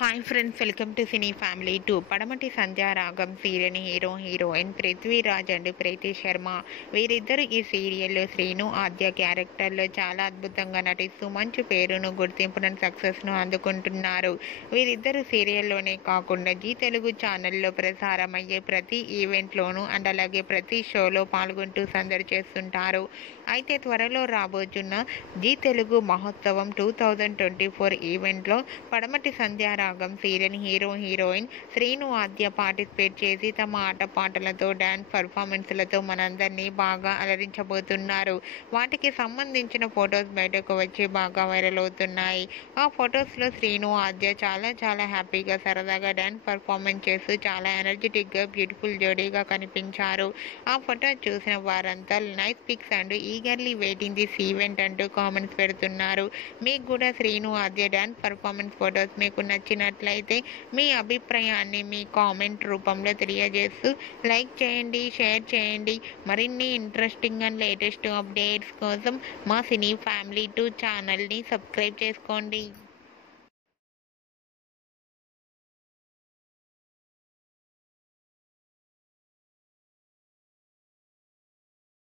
Hi friends, welcome to cine family 2. పడమటి Sandhyaragam serial heroine Prithviraj and ప్రీతి శర్మ. వీరిద్దరు ఈ సీరియల్లో శ్రీను ఆద్య క్యారెక్టర్లో చాలా అద్భుతంగా నటిస్తూ మంచి పేరును, గుర్తింపును, సక్సెస్ను అందుకుంటున్నారు. వీరిద్దరు సీరియల్లోనే కాకుండా జీ తెలుగు ఛానల్లో ప్రసారమయ్యే ప్రతి ఈవెంట్లోనూ అండ్ అలాగే ప్రతి షోలో పాల్గొంటూ సందడి చేస్తుంటారు. అయితే త్వరలో రాబోతున్న జీ తెలుగు మహోత్సవం 2024 ఈవెంట్లో పడమటి సంధ్యారాగం సీరియల్ హీరోయిన్ శ్రీను ఆద్య పార్టిసిపేట్ చేసి తమ ఆటపాటలతో, డ్యాన్స్ పర్ఫార్మెన్స్లతో మనందరినీ బాగా అలరించబోతున్నారు. వాటికి సంబంధించిన ఫొటోస్ బయటకు వచ్చి బాగా వైరల్ అవుతున్నాయి. ఆ ఫొటోస్లో శ్రీను ఆద్య చాలా హ్యాపీగా, సరదాగా డ్యాన్స్ పర్ఫార్మెన్స్ చేస్తూ చాలా ఎనర్జెటిక్గా, బ్యూటిఫుల్ జోడీగా కనిపించారు. ఆ ఫొటో చూసిన వారంతా nice pics and eagerly waiting this event అంటూ కామెంట్స్ పెడుతున్నారు. మీకు కూడా Sreenu Aadya dance performance photos మీకు నచ్చినట్లయితే మీ అభిప్రాయాన్ని మీ కామెంట్ రూపంలో తెలియజేస్తూ లైక్ చేయండి, షేర్ చేయండి. మరిన్ని ఇంట్రెస్టింగ్ అండ్ లేటెస్ట్ అప్డేట్స్ కోసం మా సినీ ఫ్యామిలీ 2 ఛానల్ని సబ్స్క్రైబ్ చేసుకోండి.